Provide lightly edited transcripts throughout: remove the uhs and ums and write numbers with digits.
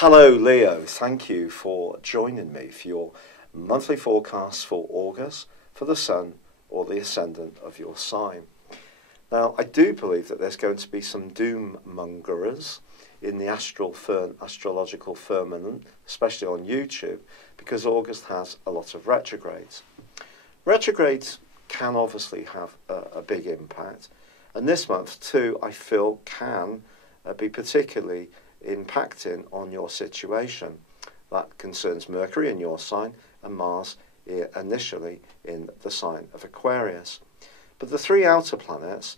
Hello Leo, thank you for joining me for your monthly forecast for August for the Sun or the Ascendant of your sign. Now, I do believe that there's going to be some doom mongerers in the astrological firmament, especially on YouTube, because August has a lot of retrogrades. Retrogrades can obviously have a big impact, and this month too, I feel, can be particularly impacting on your situation. That concerns Mercury in your sign and Mars initially in the sign of Aquarius. But the three outer planets,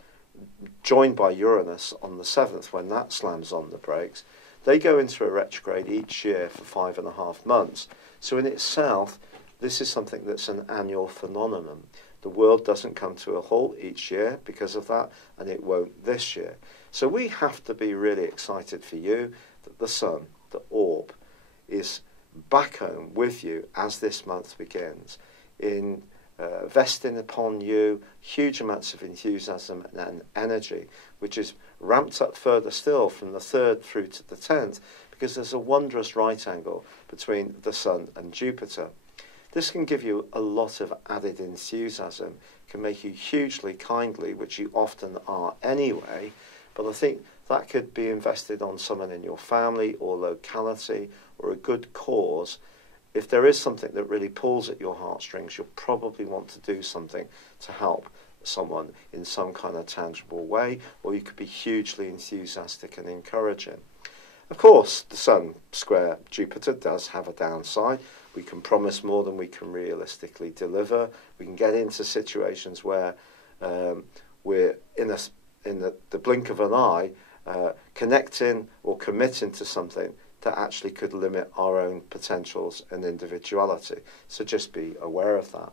joined by Uranus on the 7th when that slams on the brakes, they go into a retrograde each year for 5.5 months. So in itself, this is something that's an annual phenomenon. The world doesn't come to a halt each year because of that, and it won't this year. So we have to be really excited for you that the Sun, the orb, is back home with you as this month begins, investing upon you huge amounts of enthusiasm and energy, which is ramped up further still from the 3rd through to the 10th, because there's a wondrous right angle between the Sun and Jupiter. This can give you a lot of added enthusiasm, can make you hugely kindly, which you often are anyway, but I think that could be invested on someone in your family or locality or a good cause. If there is something that really pulls at your heartstrings, you'll probably want to do something to help someone in some kind of tangible way, or you could be hugely enthusiastic and encouraging. Of course, the Sun square Jupiter does have a downside. We can promise more than we can realistically deliver. We can get into situations where we're in the blink of an eye connecting or committing to something that actually could limit our own potentials and individuality. So just be aware of that.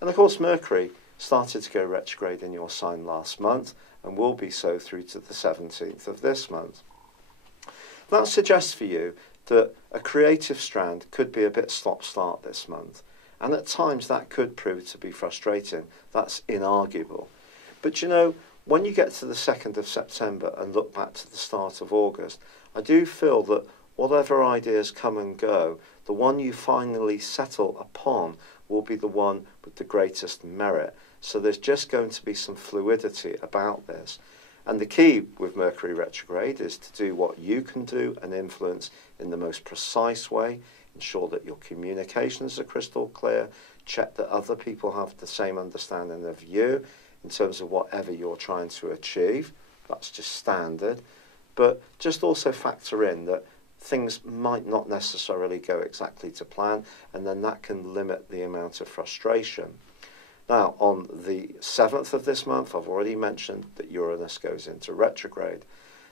And of course, Mercury started to go retrograde in your sign last month and will be so through to the 17th of this month. That suggests for you that a creative strand could be a bit stop-start this month, and at times that could prove to be frustrating. That's inarguable. But you know, when you get to the 2nd of September and look back to the start of August, I do feel that whatever ideas come and go, the one you finally settle upon will be the one with the greatest merit. So there's just going to be some fluidity about this. And the key with Mercury retrograde is to do what you can do and influence in the most precise way. Ensure that your communications are crystal clear. Check that other people have the same understanding of you in terms of whatever you're trying to achieve. That's just standard. But just also factor in that things might not necessarily go exactly to plan, and then that can limit the amount of frustration. Now, on the 7th of this month, I've already mentioned that Uranus goes into retrograde.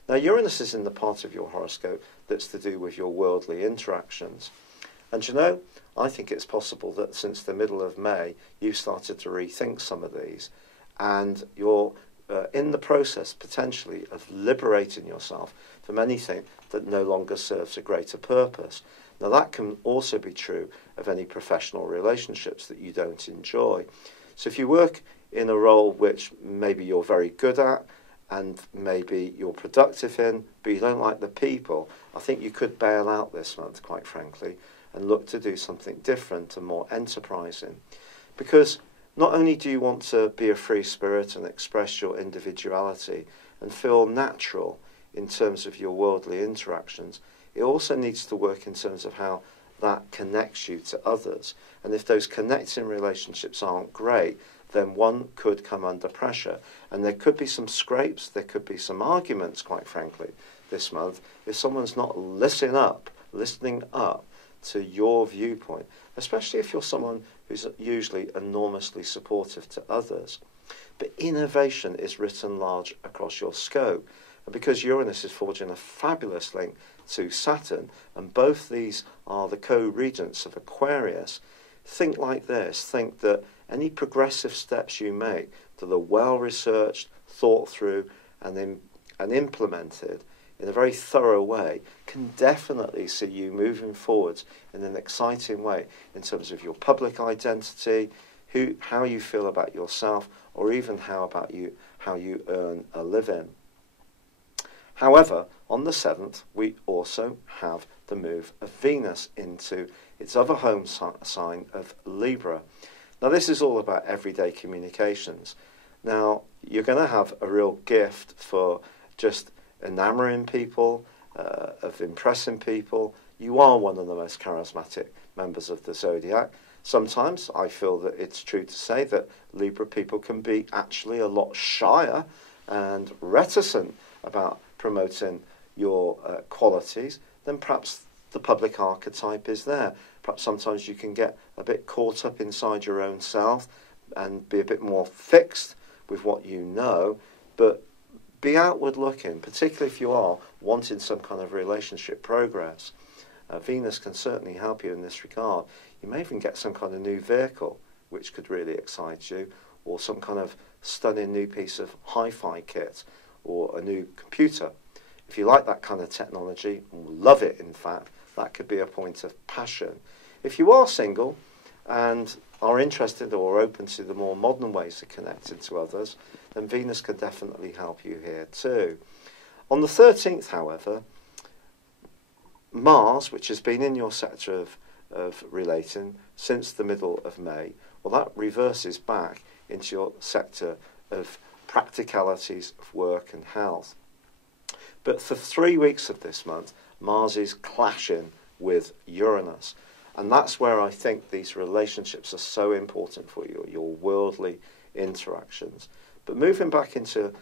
Now, Uranus is in the part of your horoscope that's to do with your worldly interactions. And you know, I think it's possible that since the middle of May, you've started to rethink some of these, and you're in the process, potentially, of liberating yourself from anything that no longer serves a greater purpose. Now, that can also be true of any professional relationships that you don't enjoy. So if you work in a role which maybe you're very good at and maybe you're productive in, but you don't like the people, I think you could bail out this month, quite frankly, and look to do something different and more enterprising. Because not only do you want to be a free spirit and express your individuality and feel natural in terms of your worldly interactions, it also needs to work in terms of how that connects you to others. And if those connecting relationships aren't great, then one could come under pressure. And there could be some scrapes, there could be some arguments, quite frankly, this month, if someone's not listening up to your viewpoint, especially if you're someone who's usually enormously supportive to others. But innovation is written large across your scope. And because Uranus is forging a fabulous link to Saturn, and both these are the co-regents of Aquarius, think like this. Think that any progressive steps you make that are well-researched, thought through, and implemented in a very thorough way can definitely see you moving forwards in an exciting way in terms of your public identity, how you feel about yourself, or even how you earn a living. However, on the 7th, we also have the move of Venus into its other home sign of Libra. Now, this is all about everyday communications. Now, you're going to have a real gift for just enamoring people, of impressing people. You are one of the most charismatic members of the Zodiac. Sometimes I feel that it's true to say that Libra people can be actually a lot shyer and reticent about promoting your qualities than perhaps the public archetype is there. Perhaps sometimes you can get a bit caught up inside your own self and be a bit more fixed with what you know, but be outward looking, particularly if you are wanting some kind of relationship progress. Venus can certainly help you in this regard. You may even get some kind of new vehicle, which could really excite you, or some kind of stunning new piece of hi-fi kit, or a new computer. If you like that kind of technology, love it in fact, that could be a point of passion. If you are single and are interested or open to the more modern ways of connecting to others, then Venus can definitely help you here too. On the 13th, however, Mars, which has been in your sector of relating since the middle of May, well, that reverses back into your sector of practicalities of work and health. But for 3 weeks of this month, Mars is clashing with Uranus. And that's where I think these relationships are so important for you, your worldly interactions. But moving back into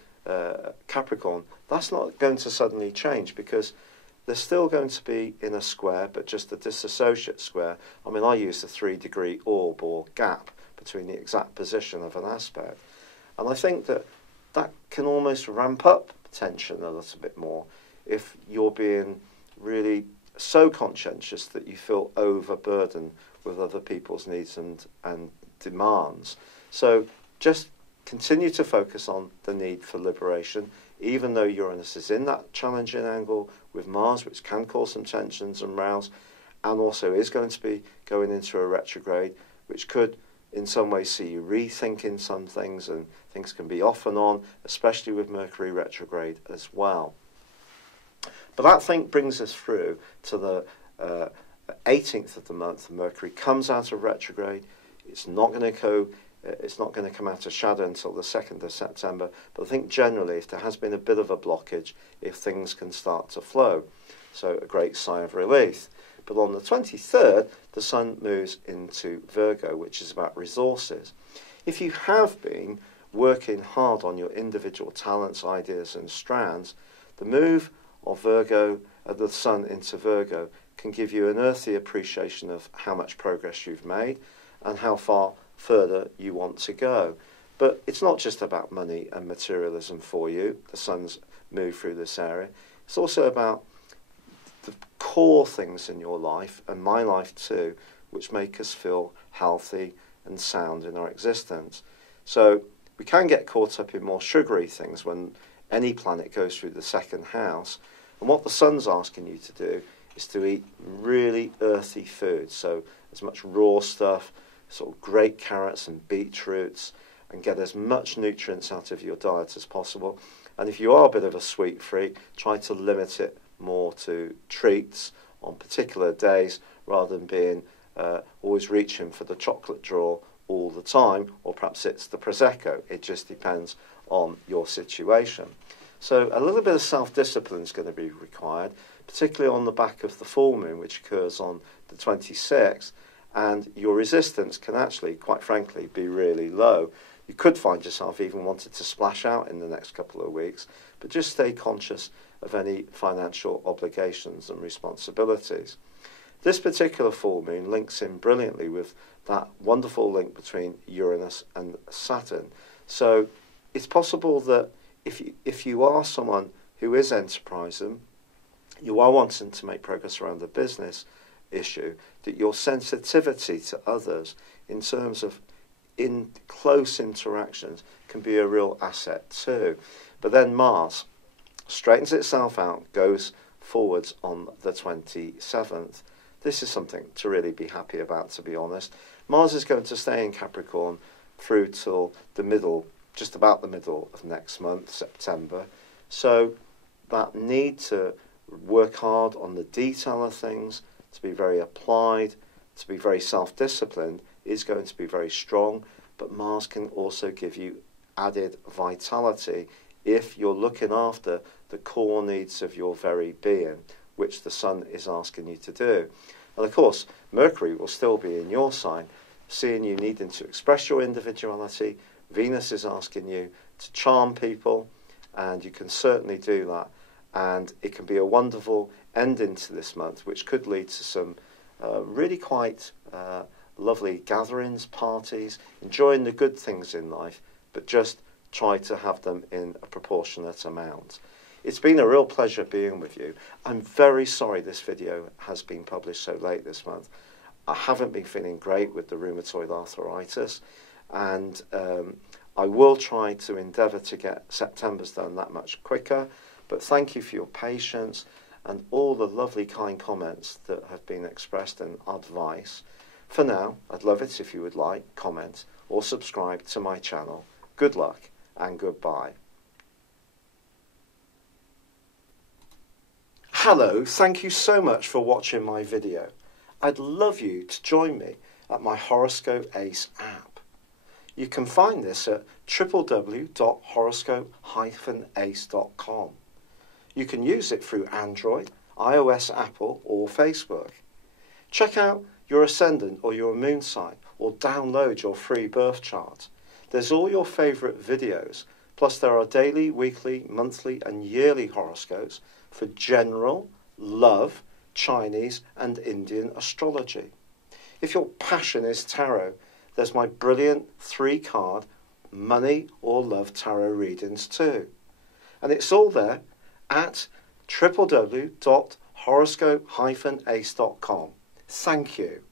Capricorn, that's not going to suddenly change, because they're still going to be in a square, but just a disassociate square. I mean, I use the 3-degree orb or gap between the exact position of an aspect. And I think that that can almost ramp up tension a little bit more if you're being really so conscientious that you feel overburdened with other people's needs and demands. So just continue to focus on the need for liberation, even though Uranus is in that challenging angle with Mars, which can cause some tensions and rows, and also is going to be going into a retrograde, which could in some ways see you rethinking some things, and things can be off and on, especially with Mercury retrograde as well. But that thing brings us through to the 18th of the month. Mercury comes out of retrograde. It's not going to come out of shadow until the 2nd of September. But I think generally, if there has been a bit of a blockage, if things can start to flow, so a great sigh of relief. But on the 23rd, the Sun moves into Virgo, which is about resources. If you have been working hard on your individual talents, ideas and strands, the move of the Sun into Virgo can give you an earthy appreciation of how much progress you've made and how far further you want to go. But it's not just about money and materialism for you, the Sun's move through this area. It's also about the core things in your life, and my life too, which make us feel healthy and sound in our existence. So we can get caught up in more sugary things when any planet goes through the second house. And what the Sun's asking you to do is to eat really earthy food. So as much raw stuff, sort of great carrots and beetroots, and get as much nutrients out of your diet as possible. And if you are a bit of a sweet freak, try to limit it more to treats on particular days, rather than being always reaching for the chocolate drawer all the time, or perhaps it's the Prosecco. It just depends on your situation. So a little bit of self-discipline is going to be required, particularly on the back of the full moon, which occurs on the 26th, and your resistance can actually, quite frankly, be really low. You could find yourself even wanting to splash out in the next couple of weeks, but just stay conscious of any financial obligations and responsibilities. This particular full moon links in brilliantly with that wonderful link between Uranus and Saturn. So it's possible that if you are someone who is enterprising, you are wanting to make progress around a business issue, that your sensitivity to others in terms of in close interactions can be a real asset too. But then Mars straightens itself out, goes forwards on the 27th. This is something to really be happy about, to be honest. Mars is going to stay in Capricorn through till the middle, just about the middle of next month, September. So that need to work hard on the detail of things, to be very applied, to be very self-disciplined, is going to be very strong. But Mars can also give you added vitality if you're looking after the core needs of your very being, which the Sun is asking you to do. And of course, Mercury will still be in your sign, seeing you needing to express your individuality. Venus is asking you to charm people, and you can certainly do that. And it can be a wonderful ending to this month, which could lead to some really quite lovely gatherings, parties, enjoying the good things in life, but just try to have them in a proportionate amount. It's been a real pleasure being with you. I'm very sorry this video has been published so late this month. I haven't been feeling great with the rheumatoid arthritis, and I will try to endeavour to get September's done that much quicker. But thank you for your patience and all the lovely kind comments that have been expressed and advice. For now, I'd love it if you would like, comment or subscribe to my channel. Good luck and goodbye. Hello, thank you so much for watching my video. I'd love you to join me at my Horoscope Ace app. You can find this at www.horoscope-ace.com. You can use it through Android, iOS, Apple or Facebook. Check out your ascendant or your moon sign, or download your free birth chart. There's all your favourite videos, plus there are daily, weekly, monthly and yearly horoscopes for general, love, Chinese and Indian astrology. If your passion is tarot, there's my brilliant 3-card money or love tarot readings too. And it's all there at www.horoscope-ace.com. Thank you.